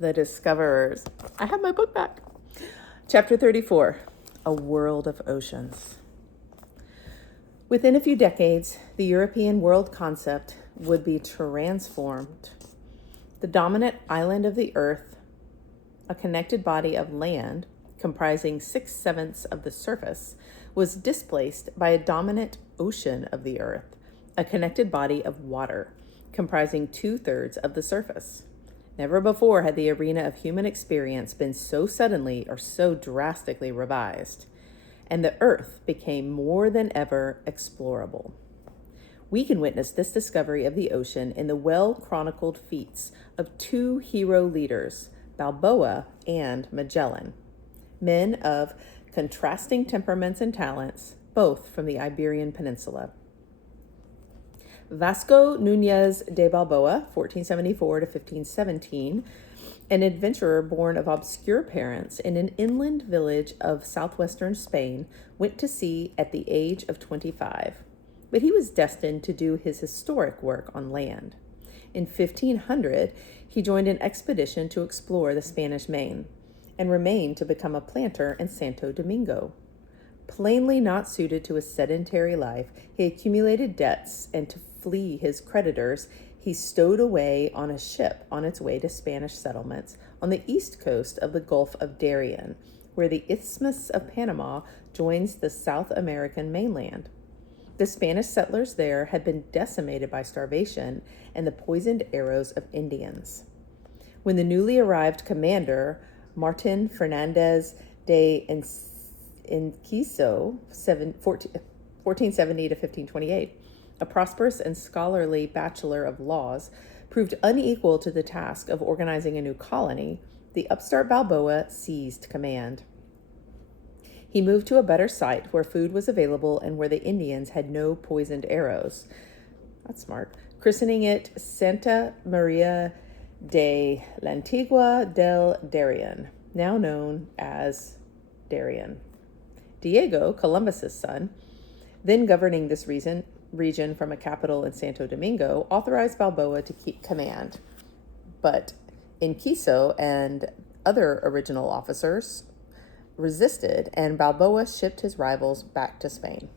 The Discoverers. I have my book back. Chapter 34, A World of Oceans. Within a few decades, the European world concept would be transformed. The dominant island of the earth, a connected body of land comprising 6/7 of the surface, was displaced by a dominant ocean of the earth, a connected body of water comprising 2/3 of the surface. Never before had the arena of human experience been so suddenly or so drastically revised, and the earth became more than ever explorable. We can witness this discovery of the ocean in the well-chronicled feats of two hero leaders, Balboa and Magellan, men of contrasting temperaments and talents, both from the Iberian Peninsula. Vasco Núñez de Balboa, 1474 to 1517, an adventurer born of obscure parents in an inland village of southwestern Spain, went to sea at the age of 25, but he was destined to do his historic work on land. In 1500, he joined an expedition to explore the Spanish Main and remained to become a planter in Santo Domingo. Plainly not suited to a sedentary life, he accumulated debts, and to flee his creditors, he stowed away on a ship on its way to Spanish settlements on the east coast of the Gulf of Darien, where the Isthmus of Panama joins the South American mainland. The Spanish settlers there had been decimated by starvation and the poisoned arrows of Indians. When the newly arrived commander, Martin Fernandez de Enciso, 1470 to 1528, a prosperous and scholarly bachelor of laws, proved unequal to the task of organizing a new colony, the upstart Balboa seized command. He moved to a better site where food was available and where the Indians had no poisoned arrows. That's smart. Christening it Santa Maria de la Antigua del Darien, now known as Darien. Diego, Columbus's son, then governing this region from a capital in Santo Domingo, authorized Balboa to keep command. But Enciso and other original officers resisted, and Balboa shipped his rivals back to Spain.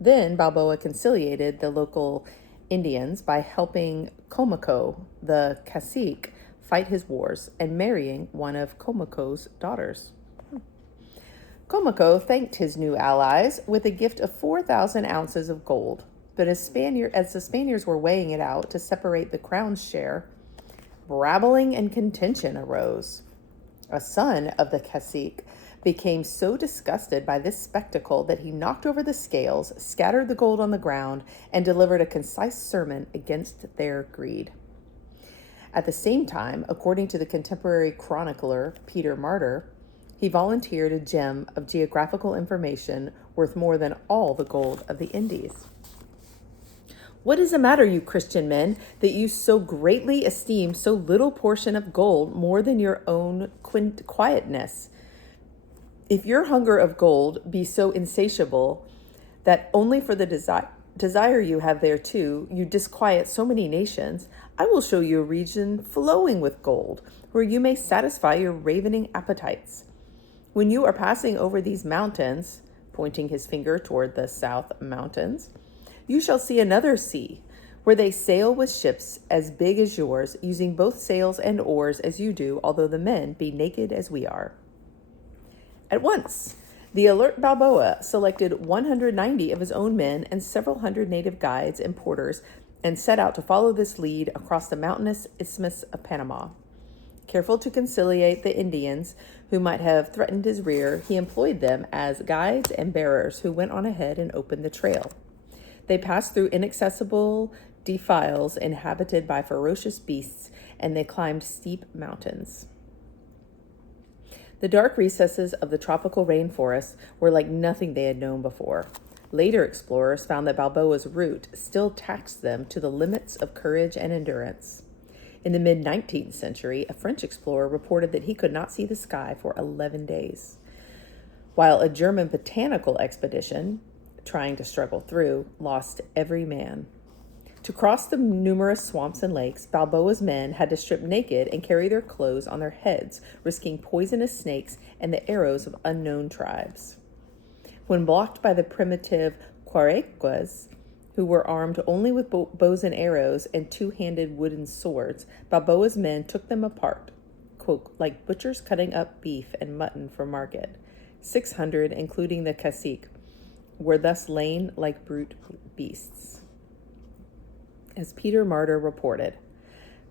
Then Balboa conciliated the local Indians by helping Comaco, the cacique, fight his wars and marrying one of Comaco's daughters. Comaco thanked his new allies with a gift of 4,000 ounces of gold, but as the Spaniards were weighing it out to separate the crown's share, brabbling and contention arose. A son of the cacique became so disgusted by this spectacle that he knocked over the scales, scattered the gold on the ground, and delivered a concise sermon against their greed. At the same time, according to the contemporary chronicler Peter Martyr, he volunteered a gem of geographical information worth more than all the gold of the Indies. What is the matter, you Christian men, that you so greatly esteem so little portion of gold more than your own quietness? If your hunger of gold be so insatiable that only for the desire you have thereto you disquiet so many nations, I will show you a region flowing with gold, where you may satisfy your ravening appetites. When you are passing over these mountains, pointing his finger toward the South Mountains, you shall see another sea, where they sail with ships as big as yours, using both sails and oars as you do, although the men be naked as we are. At once, the alert Balboa selected 190 of his own men and several hundred native guides and porters and set out to follow this lead across the mountainous Isthmus of Panama. Careful to conciliate the Indians who might have threatened his rear, he employed them as guides and bearers who went on ahead and opened the trail. They passed through inaccessible defiles inhabited by ferocious beasts, and they climbed steep mountains. The dark recesses of the tropical rainforest were like nothing they had known before. Later explorers found that Balboa's route still taxed them to the limits of courage and endurance. In the mid-19th century, a French explorer reported that he could not see the sky for 11 days, while a German botanical expedition, trying to struggle through, lost every man. To cross the numerous swamps and lakes, Balboa's men had to strip naked and carry their clothes on their heads, risking poisonous snakes and the arrows of unknown tribes. When blocked by the primitive Quarequas, who were armed only with bows and arrows and two-handed wooden swords, Balboa's men took them apart, quote, like butchers cutting up beef and mutton for market. 600, including the cacique, were thus lain like brute beasts. As Peter Martyr reported,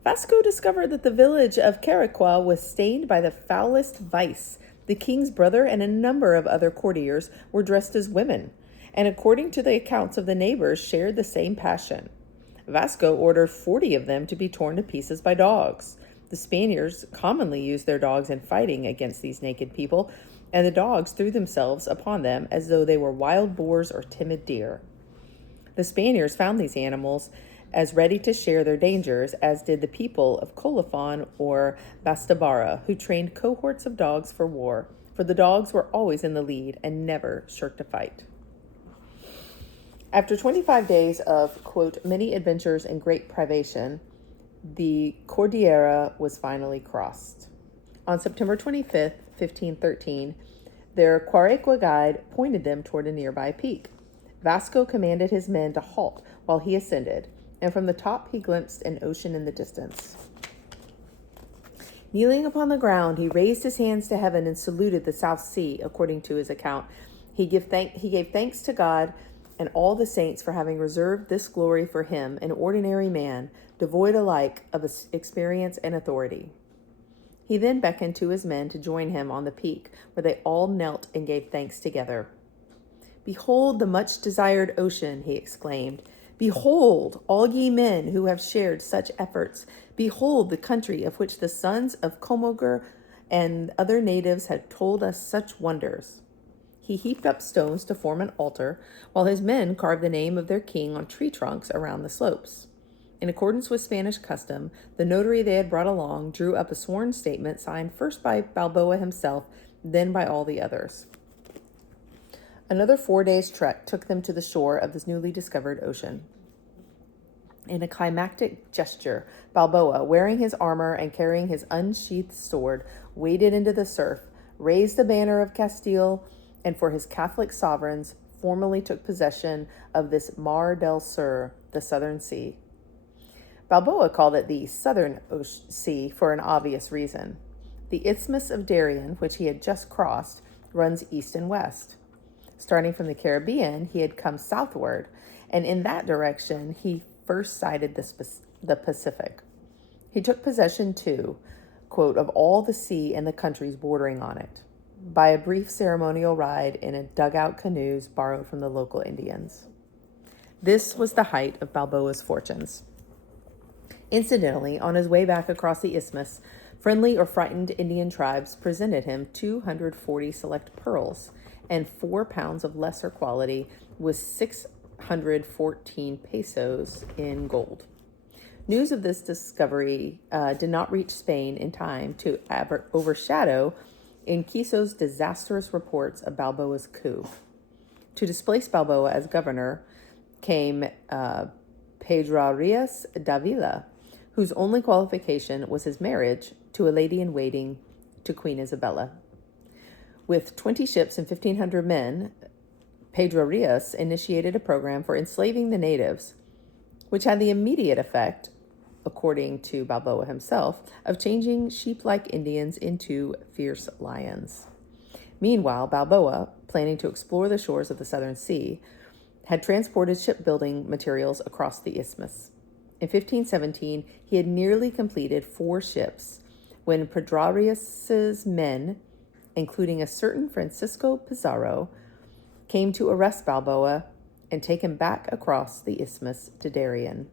Vasco discovered that the village of Caraquá was stained by the foulest vice. The king's brother and a number of other courtiers were dressed as women, and according to the accounts of the neighbors, shared the same passion. Vasco ordered 40 of them to be torn to pieces by dogs. The Spaniards commonly used their dogs in fighting against these naked people, and the dogs threw themselves upon them as though they were wild boars or timid deer. The Spaniards found these animals as ready to share their dangers as did the people of Colofon or Bastabara, who trained cohorts of dogs for war, for the dogs were always in the lead and never shirked a fight. After 25 days of, quote, many adventures and great privation, the Cordillera was finally crossed. On September 25th, 1513, their Quarequa guide pointed them toward a nearby peak. Vasco commanded his men to halt while he ascended, and from the top he glimpsed an ocean in the distance. Kneeling upon the ground, he raised his hands to heaven and saluted the South Sea, according to his account. He gave thanks to God and all the saints for having reserved this glory for him, an ordinary man, devoid alike of experience and authority. He then beckoned to his men to join him on the peak, where they all knelt and gave thanks together. "Behold the much-desired ocean," he exclaimed. "Behold, all ye men who have shared such efforts. Behold the country of which the sons of Comogur and other natives have told us such wonders." He heaped up stones to form an altar, while his men carved the name of their king on tree trunks around the slopes. In accordance with Spanish custom, the notary they had brought along drew up a sworn statement signed first by Balboa himself, then by all the others. Another 4 days' trek took them to the shore of this newly discovered ocean. In a climactic gesture, Balboa, wearing his armor and carrying his unsheathed sword, waded into the surf, raised the banner of Castile, and for his Catholic sovereigns, formally took possession of this Mar del Sur, the Southern Sea. Balboa called it the Southern Sea for an obvious reason. The Isthmus of Darien, which he had just crossed, runs east and west. Starting from the Caribbean, he had come southward, and in that direction, he first sighted the Pacific. He took possession, too, quote, of all the sea and the countries bordering on it, by a brief ceremonial ride in a dugout canoes borrowed from the local Indians. This was the height of Balboa's fortunes. Incidentally, on his way back across the isthmus, friendly or frightened Indian tribes presented him 240 select pearls and 4 pounds of lesser quality with 614 pesos in gold. News of this discovery did not reach Spain in time to overshadow Inquiso's disastrous reports of Balboa's coup. To displace Balboa as governor came Pedrarias Davila, whose only qualification was his marriage to a lady-in-waiting to Queen Isabella. With 20 ships and 1,500 men, Pedrarias initiated a program for enslaving the natives, which had the immediate effect, according to Balboa himself, of changing sheep-like Indians into fierce lions. Meanwhile, Balboa, planning to explore the shores of the Southern Sea, had transported shipbuilding materials across the isthmus. In 1517, he had nearly completed 4 ships when Pedrarias's men, including a certain Francisco Pizarro, came to arrest Balboa and take him back across the isthmus to Darien.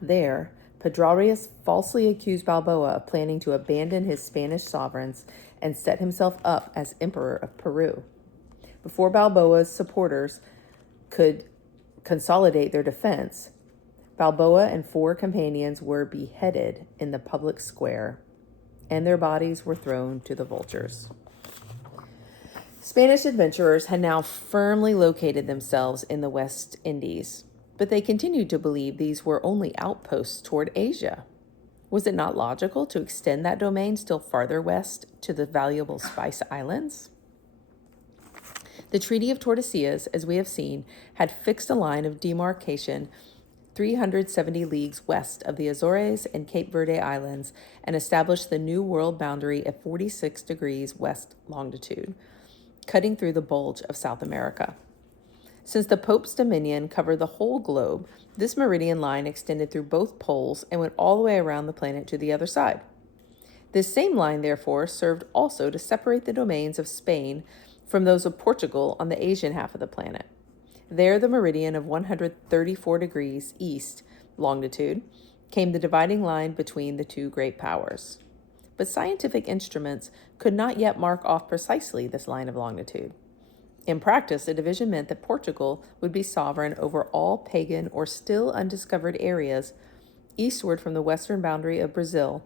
There, Pedrarias falsely accused Balboa of planning to abandon his Spanish sovereigns and set himself up as Emperor of Peru. Before Balboa's supporters could consolidate their defense, Balboa and 4 companions were beheaded in the public square, and their bodies were thrown to the vultures. Spanish adventurers had now firmly located themselves in the West Indies. But they continued to believe these were only outposts toward Asia. Was it not logical to extend that domain still farther west to the valuable Spice Islands? The Treaty of Tordesillas, as we have seen, had fixed a line of demarcation 370 leagues west of the Azores and Cape Verde Islands and established the new world boundary at 46 degrees west longitude, cutting through the bulge of South America. Since the Pope's dominion covered the whole globe, this meridian line extended through both poles and went all the way around the planet to the other side. This same line, therefore, served also to separate the domains of Spain from those of Portugal on the Asian half of the planet. There, the meridian of 134 degrees east longitude came the dividing line between the two great powers. But scientific instruments could not yet mark off precisely this line of longitude. In practice, the division meant that Portugal would be sovereign over all pagan or still undiscovered areas eastward from the western boundary of Brazil,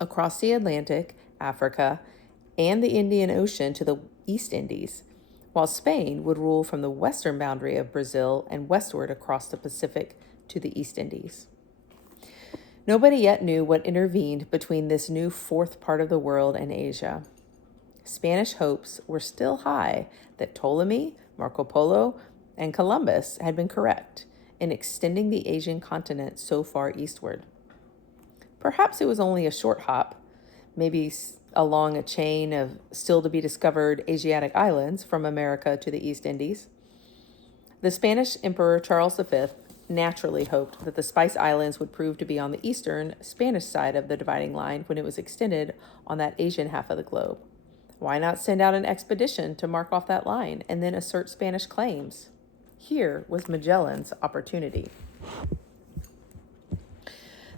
across the Atlantic, Africa, and the Indian Ocean to the East Indies, while Spain would rule from the western boundary of Brazil and westward across the Pacific to the East Indies. Nobody yet knew what intervened between this new fourth part of the world and Asia. Spanish hopes were still high that Ptolemy, Marco Polo, and Columbus had been correct in extending the Asian continent so far eastward. Perhaps it was only a short hop, maybe along a chain of still-to-be-discovered Asiatic islands from America to the East Indies. The Spanish Emperor Charles V naturally hoped that the Spice Islands would prove to be on the eastern Spanish side of the dividing line when it was extended on that Asian half of the globe. Why not send out an expedition to mark off that line and then assert Spanish claims? Here was Magellan's opportunity.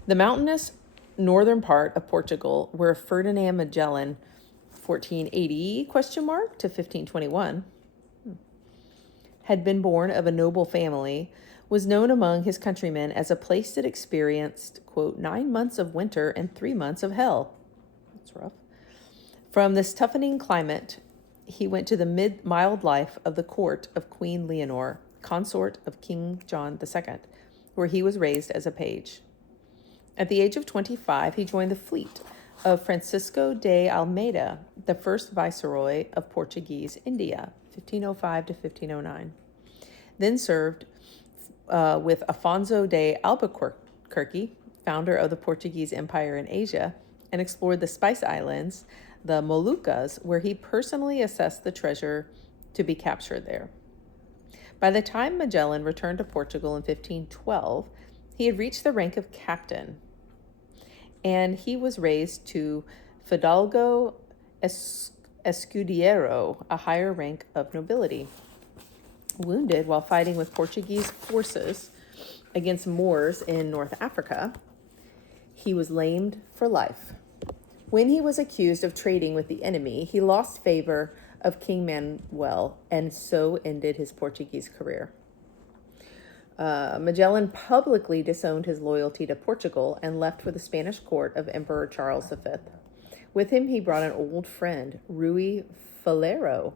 The mountainous northern part of Portugal, where Ferdinand Magellan, 1480 to 1521, had been born of a noble family, was known among his countrymen as a place that experienced, quote, 9 months of winter and 3 months of hell. That's rough. From this toughening climate, he went to the mild life of the court of Queen Leonor, consort of King John II, where he was raised as a page. At the age of 25, he joined the fleet of Francisco de Almeida, the first viceroy of Portuguese India, 1505 to 1509. Then served with Afonso de Albuquerque, founder of the Portuguese Empire in Asia, and explored the Spice Islands, the Moluccas, where he personally assessed the treasure to be captured there. By the time Magellan returned to Portugal in 1512, he had reached the rank of captain, and he was raised to Fidalgo Escudiero, a higher rank of nobility. Wounded while fighting with Portuguese forces against Moors in North Africa, he was lamed for life. When he was accused of trading with the enemy, he lost favor of King Manuel, and so ended his Portuguese career. Magellan publicly disowned his loyalty to Portugal and left for the Spanish court of Emperor Charles V. With him, he brought an old friend, Rui Falero,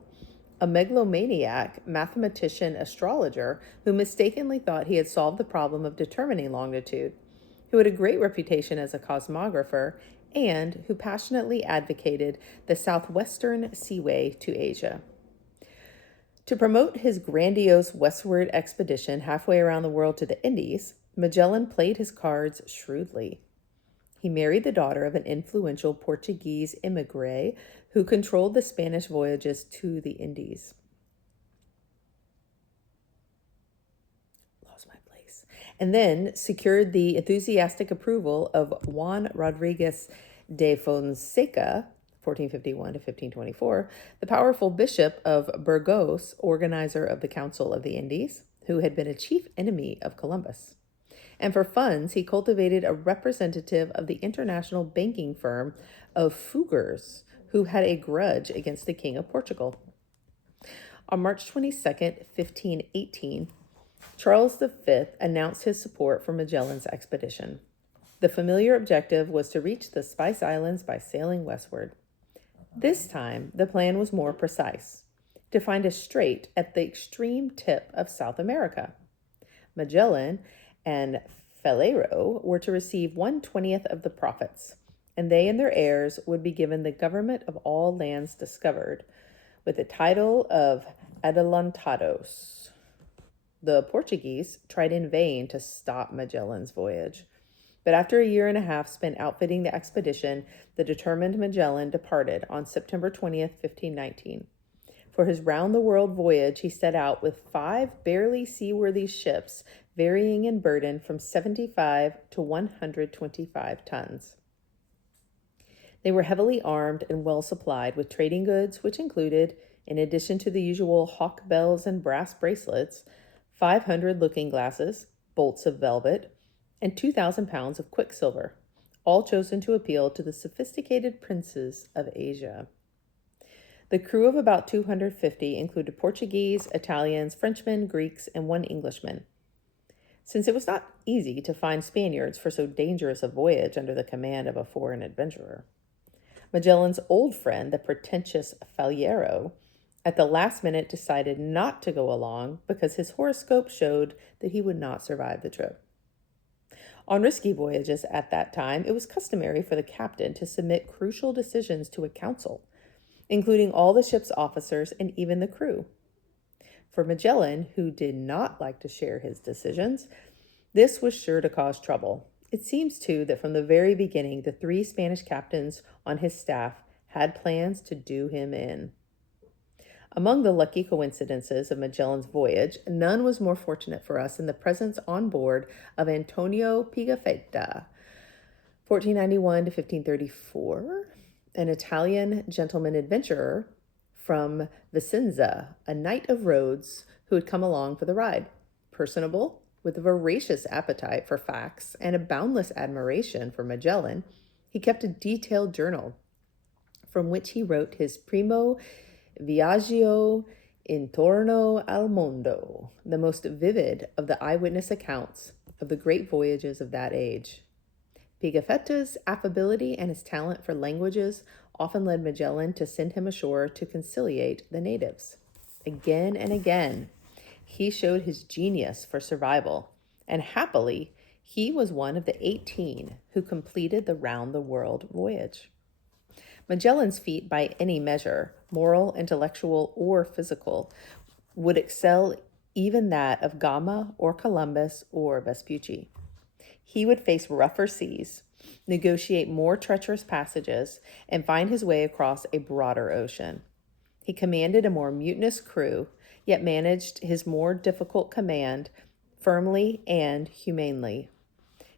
a megalomaniac mathematician astrologer who mistakenly thought he had solved the problem of determining longitude, who had a great reputation as a cosmographer, and who passionately advocated the southwestern seaway to Asia. To promote his grandiose westward expedition halfway around the world to the Indies, Magellan played his cards shrewdly. He married the daughter of an influential Portuguese immigrant who controlled the Spanish voyages to the Indies. Lost my place. And then secured the enthusiastic approval of Juan Rodriguez de Fonseca, 1451 to 1524, the powerful bishop of Burgos, organizer of the Council of the Indies, who had been a chief enemy of Columbus. And for funds, he cultivated a representative of the international banking firm of Fugers, who had a grudge against the King of Portugal. On March 22nd, 1518, Charles V announced his support for Magellan's expedition. The familiar objective was to reach the Spice Islands by sailing westward. This time, the plan was more precise, to find a strait at the extreme tip of South America. Magellan and Falero were to receive 1/20th of the profits, and they and their heirs would be given the government of all lands discovered, with the title of adelantados. The Portuguese tried in vain to stop Magellan's voyage, but after a year and a half spent outfitting the expedition, the determined Magellan departed on September 20th, 1519. For his round-the-world voyage, he set out with 5 barely seaworthy ships, varying in burden from 75 to 125 tons. They were heavily armed and well supplied with trading goods, which included, in addition to the usual hawk bells and brass bracelets, 500 looking glasses, bolts of velvet, and 2,000 pounds of quicksilver, all chosen to appeal to the sophisticated princes of Asia. The crew of about 250 included Portuguese, Italians, Frenchmen, Greeks, and 1 Englishman. Since it was not easy to find Spaniards for so dangerous a voyage under the command of a foreign adventurer, Magellan's old friend, the pretentious Falero, at the last minute decided not to go along because his horoscope showed that he would not survive the trip. On risky voyages at that time, it was customary for the captain to submit crucial decisions to a council, including all the ship's officers and even the crew. For Magellan, who did not like to share his decisions, this was sure to cause trouble. It seems, too, that from the very beginning, the 3 Spanish captains on his staff had plans to do him in. Among the lucky coincidences of Magellan's voyage, none was more fortunate for us than the presence on board of Antonio Pigafetta, 1491 to 1534, an Italian gentleman adventurer from Vicenza, a knight of Rhodes who had come along for the ride. Personable, with a voracious appetite for facts and a boundless admiration for Magellan, he kept a detailed journal from which he wrote his Primo Viaggio Intorno al Mondo, the most vivid of the eyewitness accounts of the great voyages of that age. Pigafetta's affability and his talent for languages often led Magellan to send him ashore to conciliate the natives. Again and again, he showed his genius for survival, and happily, he was one of the 18 who completed the round-the-world voyage. Magellan's feat, by any measure, moral, intellectual, or physical, would excel even that of Gama or Columbus or Vespucci. He would face rougher seas, negotiate more treacherous passages, and find his way across a broader ocean. He commanded a more mutinous crew, yet managed his more difficult command firmly and humanely.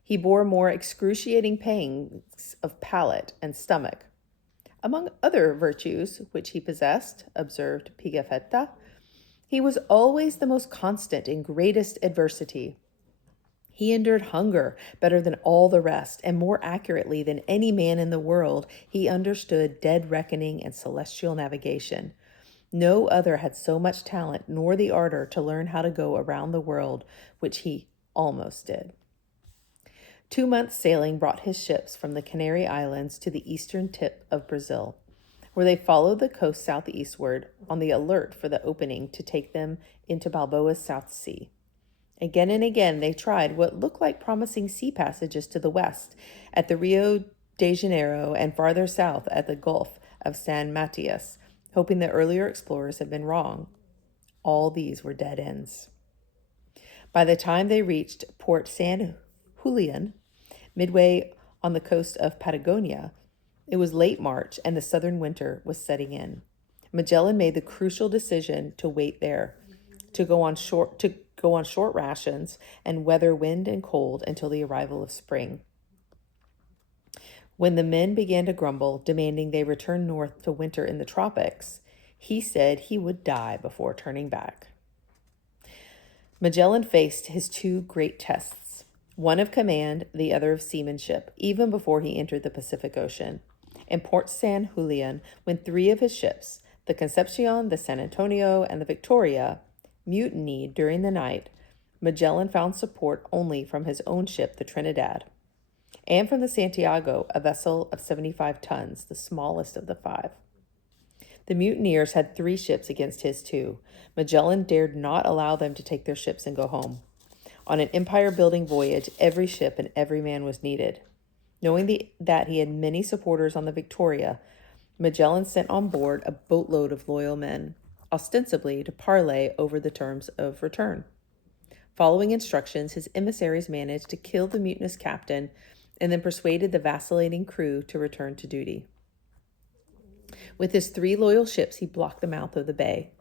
He bore more excruciating pangs of palate and stomach. Among other virtues which he possessed, observed Pigafetta, he was always the most constant in greatest adversity. He endured hunger better than all the rest, and more accurately than any man in the world, he understood dead reckoning and celestial navigation. No other had so much talent nor the ardor to learn how to go around the world, which he almost did. 2 months' sailing brought his ships from the Canary Islands to the eastern tip of Brazil, where they followed the coast southeastward on the alert for the opening to take them into Balboa's South Sea. Again and again, they tried what looked like promising sea passages to the west at the Rio de Janeiro and farther south at the Gulf of San Matias, hoping that earlier explorers had been wrong. All these were dead ends. By the time they reached Port San Julian, midway on the coast of Patagonia, it was late March and the southern winter was setting in. Magellan made the crucial decision to wait there, to go on short rations and weather wind and cold until the arrival of spring. When the men began to grumble, demanding they return north to winter in the tropics, he said he would die before turning back. Magellan faced his 2 great tests, one of command, the other of seamanship, even before he entered the Pacific Ocean. In Port San Julian, when 3 of his ships, the Concepcion, the San Antonio, and the Victoria, mutinied during the night, Magellan found support only from his own ship, the Trinidad, and from the Santiago, a vessel of 75 tons, the smallest of the 5. The mutineers had 3 ships against his 2. Magellan dared not allow them to take their ships and go home. On an empire-building voyage, every ship and every man was needed. Knowing that he had many supporters on the Victoria, Magellan sent on board a boatload of loyal men, ostensibly to parley over the terms of return. Following instructions, his emissaries managed to kill the mutinous captain and then persuaded the vacillating crew to return to duty. With his 3 loyal ships, he blocked the mouth of the bay.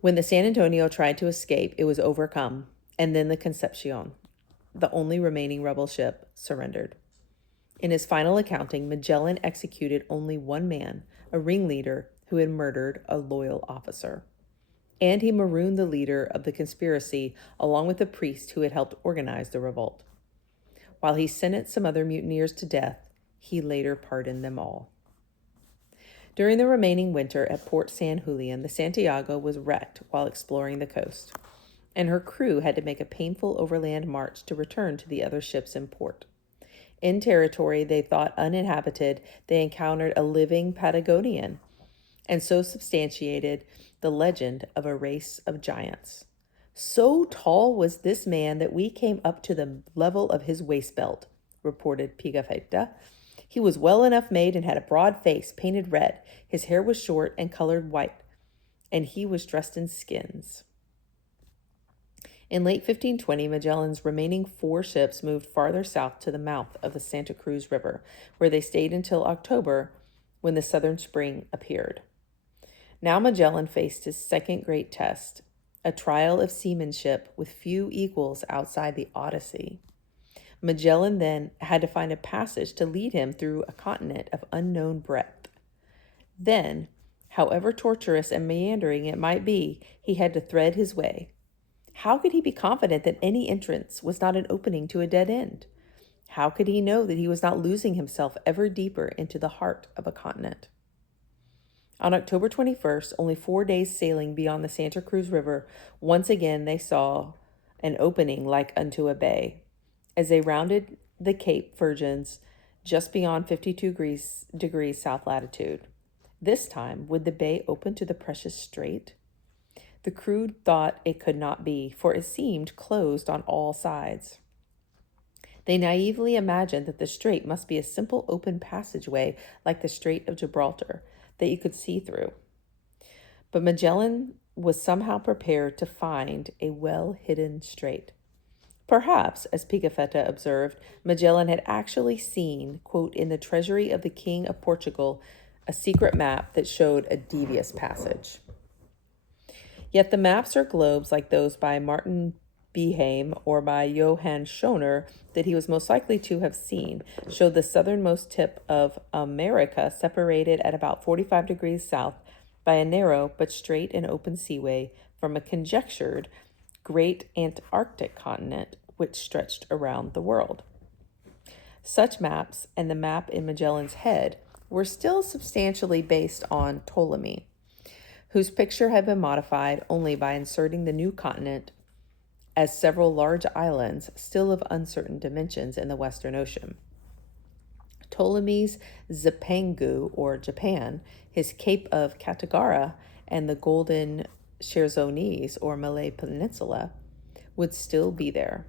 When the San Antonio tried to escape, it was overcome, and then the Concepcion, the only remaining rebel ship, surrendered. In his final accounting, Magellan executed only one man, a ringleader who had murdered a loyal officer. And he marooned the leader of the conspiracy along with the priest who had helped organize the revolt. While he sentenced some other mutineers to death, he later pardoned them all. During the remaining winter at Port San Julian, the Santiago was wrecked while exploring the coast, and her crew had to make a painful overland march to return to the other ships in port. In territory they thought uninhabited, they encountered a living Patagonian, and so substantiated the legend of a race of giants. So tall was this man that we came up to the level of his waist belt, reported Pigafetta. He was well enough made and had a broad face, painted red. His hair was short and colored white, and he was dressed in skins. In late 1520, Magellan's remaining 4 ships moved farther south to the mouth of the Santa Cruz River, where they stayed until October, when the southern spring appeared. Now Magellan faced his second great test, a trial of seamanship with few equals outside the Odyssey. Magellan then had to find a passage to lead him through a continent of unknown breadth. Then, however tortuous and meandering it might be, he had to thread his way. How could he be confident that any entrance was not an opening to a dead end? How could he know that he was not losing himself ever deeper into the heart of a continent? On October 21st, only 4 days sailing beyond the Santa Cruz River, once again they saw an opening like unto a bay. As they rounded the Cape Virgins, just beyond 52 degrees south latitude. This time, would the bay open to the precious strait? The crew thought it could not be, for it seemed closed on all sides. They naively imagined that the strait must be a simple open passageway like the Strait of Gibraltar that you could see through. But Magellan was somehow prepared to find a well-hidden strait. Perhaps, as Pigafetta observed, Magellan had actually seen, quote, in the treasury of the King of Portugal, a secret map that showed a devious passage. Yet the maps or globes like those by Martin Behaim or by Johann Schoner that he was most likely to have seen showed the southernmost tip of America separated at about 45 degrees south by a narrow but straight and open seaway from a conjectured great Antarctic continent which stretched around the world. Such maps and the map in Magellan's head were still substantially based on Ptolemy, whose picture had been modified only by inserting the new continent as several large islands still of uncertain dimensions in the Western Ocean. Ptolemy's Zipangu, or Japan, his Cape of Katagara, and the Golden Chersonese, or Malay Peninsula, would still be there.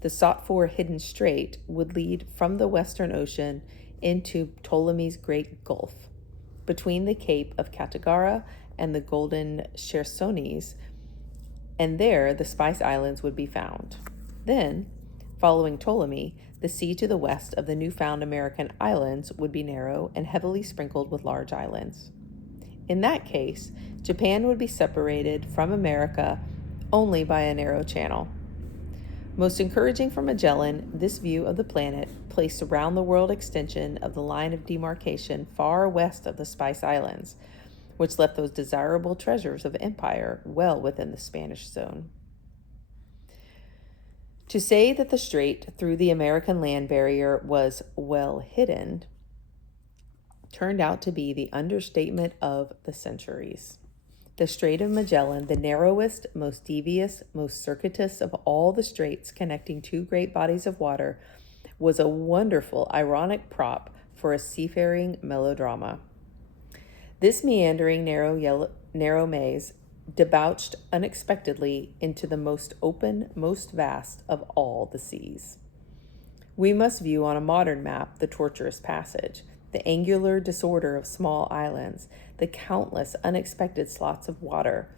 The sought-for hidden strait would lead from the Western Ocean into Ptolemy's Great Gulf. Between the Cape of Katagara and the Golden Chersonese, and there the Spice Islands would be found. Then, following Ptolemy, the sea to the west of the newfound American islands would be narrow and heavily sprinkled with large islands. In that case, Japan would be separated from America only by a narrow channel. Most encouraging for Magellan, this view of the planet placed a round-the-world extension of the line of demarcation far west of the Spice Islands, which left those desirable treasures of empire well within the Spanish zone. To say that the strait through the American land barrier was well hidden turned out to be the understatement of the centuries. The Strait of Magellan, the narrowest, most devious, most circuitous of all the straits connecting two great bodies of water, was a wonderful, ironic prop for a seafaring melodrama. This meandering narrow maze debouched unexpectedly into the most open, most vast of all the seas. We must view on a modern map the tortuous passage, the angular disorder of small islands, the countless unexpected slots of water,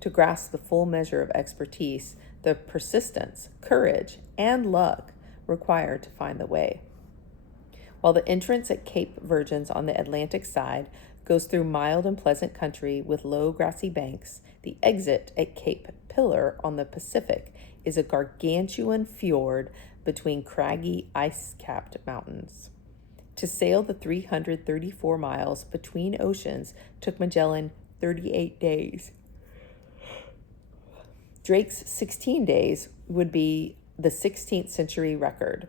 to grasp the full measure of expertise, the persistence, courage, and luck required to find the way. While the entrance at Cape Virgins on the Atlantic side goes through mild and pleasant country with low grassy banks, the exit at Cape Pillar on the Pacific is a gargantuan fjord between craggy, ice-capped mountains. To sail the 334 miles between oceans took Magellan 38 days. Drake's 16 days would be the 16th century record.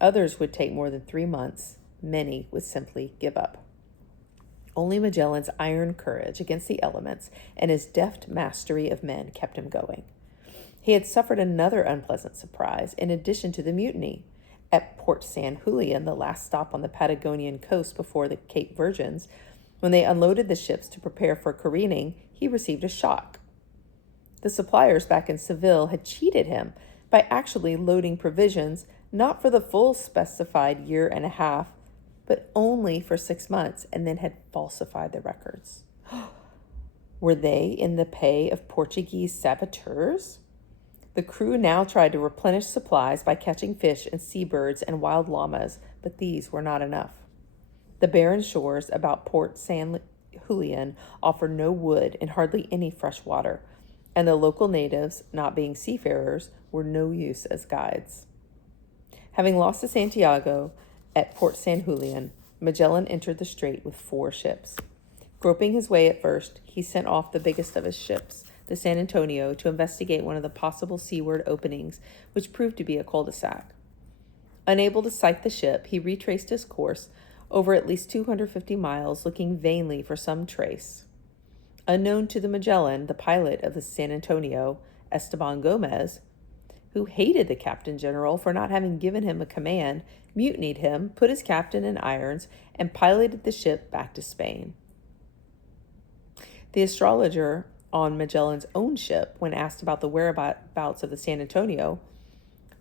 Others would take more than 3 months. Many would simply give up. Only Magellan's iron courage against the elements and his deft mastery of men kept him going. He had suffered another unpleasant surprise in addition to the mutiny. At Port San Julian, the last stop on the Patagonian coast before the Cape Virgins, when they unloaded the ships to prepare for careening, he received a shock. The suppliers back in Seville had cheated him by actually loading provisions not for the full specified year and a half, but only for 6 months, and then had falsified the records. Were they in the pay of Portuguese saboteurs? The crew now tried to replenish supplies by catching fish and seabirds and wild llamas, but these were not enough. The barren shores about Port San Julian offered no wood and hardly any fresh water, and the local natives, not being seafarers, were no use as guides. Having lost to Santiago at Port San Julian, Magellan entered the strait with 4 ships. Groping his way at first, he sent off the biggest of his ships, the San Antonio, to investigate one of the possible seaward openings, which proved to be a cul-de-sac. Unable to sight the ship, he retraced his course over at least 250 miles, looking vainly for some trace. Unknown to the Magellan, the pilot of the San Antonio, Esteban Gomez, who hated the captain general for not having given him a command, mutinied him, put his captain in irons, and piloted the ship back to Spain. The astrologer on Magellan's own ship, when asked about the whereabouts of the San Antonio,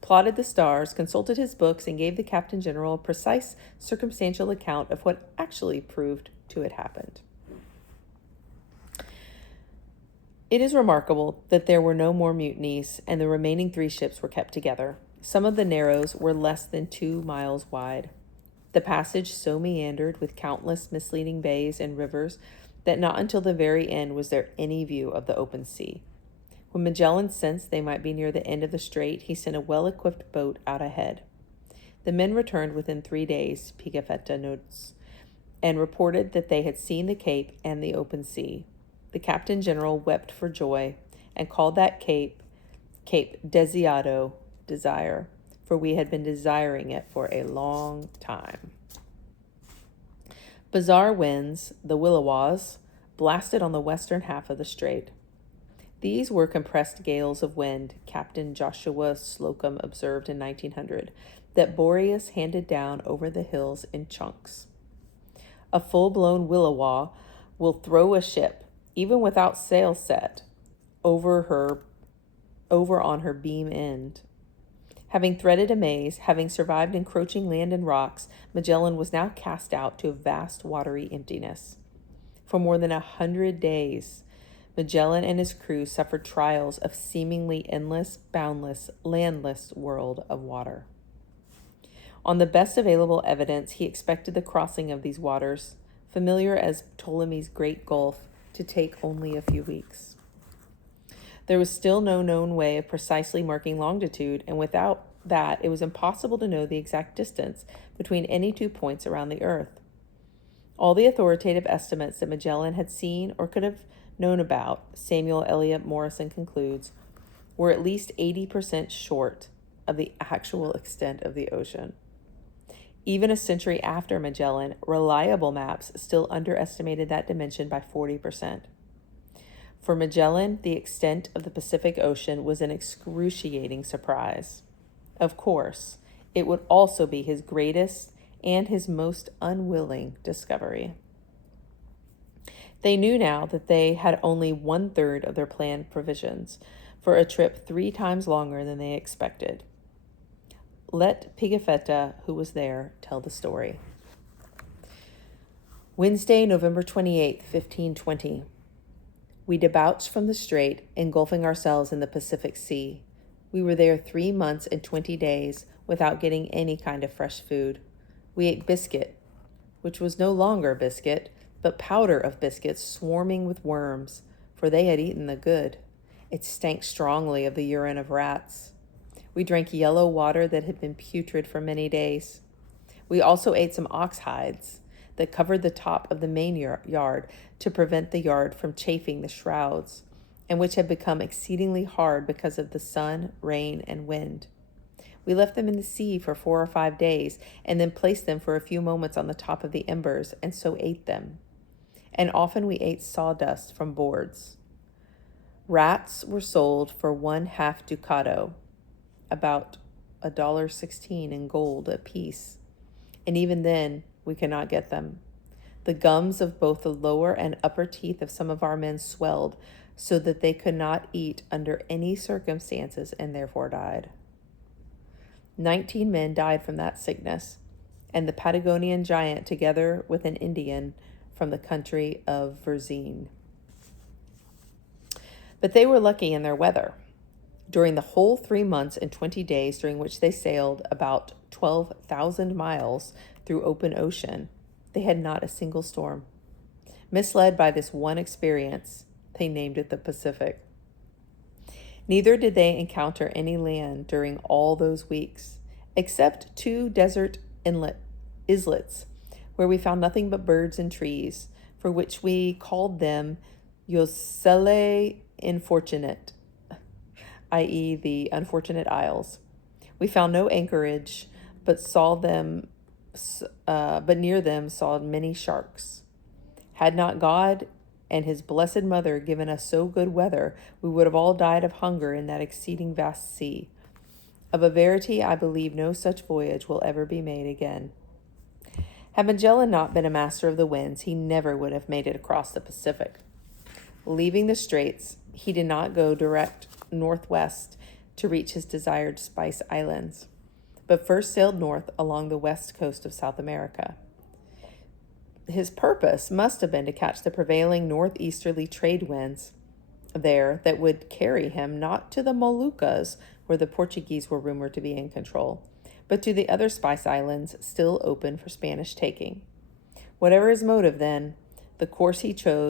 plotted the stars, consulted his books, and gave the captain general a precise circumstantial account of what actually proved to have happened. It is remarkable that there were no more mutinies, and the remaining 3 ships were kept together. Some of the narrows were less than 2 miles wide. The passage so meandered with countless misleading bays and rivers that not until the very end was there any view of the open sea. When Magellan sensed they might be near the end of the strait, he sent a well-equipped boat out ahead. The men returned within 3 days, Pigafetta notes, and reported that they had seen the cape and the open sea. The captain general wept for joy and called that Cape Deseado, desire, for we had been desiring it for a long time. Bizarre winds, the Williwaws, blasted on the western half of the strait. These were compressed gales of wind, Captain Joshua Slocum observed in 1900, that Boreas handed down over the hills in chunks. A full-blown Williwaw will throw a ship, even without sail set, over on her beam end. Having threaded a maze, having survived encroaching land and rocks, Magellan was now cast out to a vast watery emptiness. For more than 100 days, Magellan and his crew suffered trials of seemingly endless, boundless, landless world of water. On the best available evidence, he expected the crossing of these waters, familiar as Ptolemy's Great Gulf, to take only a few weeks. There was still no known way of precisely marking longitude, and without that, it was impossible to know the exact distance between any 2 points around the Earth. All the authoritative estimates that Magellan had seen or could have known about, Samuel Eliot Morison concludes, were at least 80% short of the actual extent of the ocean. Even a century after Magellan, reliable maps still underestimated that dimension by 40%. For Magellan, the extent of the Pacific Ocean was an excruciating surprise. Of course, it would also be his greatest and his most unwilling discovery. They knew now that they had only 1/3 of their planned provisions for a trip 3 times longer than they expected. Let Pigafetta, who was there, tell the story. Wednesday, November 28th, 1520. We debouched from the strait, engulfing ourselves in the Pacific Sea. We were there 3 months and 20 days without getting any kind of fresh food. We ate biscuit, which was no longer biscuit, but powder of biscuits swarming with worms, for they had eaten the good. It stank strongly of the urine of rats. We drank yellow water that had been putrid for many days. We also ate some ox hides that covered the top of the main yard to prevent the yard from chafing the shrouds, and which had become exceedingly hard because of the sun, rain, and wind. We left them in the sea for 4 or 5 days, and then placed them for a few moments on the top of the embers, and so ate them. And often we ate sawdust from boards. Rats were sold for 1/2 ducado, about $1.16 in gold a piece, and even then we could not get them. The gums of both the lower and upper teeth of some of our men swelled so that they could not eat under any circumstances and therefore died. 19 men died from that sickness, and the Patagonian giant together with an Indian from the country of Verzine. But they were lucky in their weather. During the whole 3 months and 20 days during which they sailed about 12,000 miles through open ocean, they had not a single storm. Misled by this one experience, they named it the Pacific. Neither did they encounter any land during all those weeks, except 2 desert islets, where we found nothing but birds and trees, for which we called them Yosele Infortunate, i.e. the Unfortunate Isles. We found no anchorage, but near them saw many sharks. Had not God and his blessed mother given us so good weather, we would have all died of hunger in that exceeding vast sea. Of a verity, I believe no such voyage will ever be made again. Had Magellan not been a master of the winds, he never would have made it across the Pacific. Leaving the straits, he did not go direct northwest to reach his desired Spice Islands, but first sailed north along the west coast of South America. His purpose must have been to catch the prevailing northeasterly trade winds there that would carry him not to the Moluccas, where the Portuguese were rumored to be in control, but to the other Spice Islands still open for Spanish taking. Whatever his motive then, the course he chose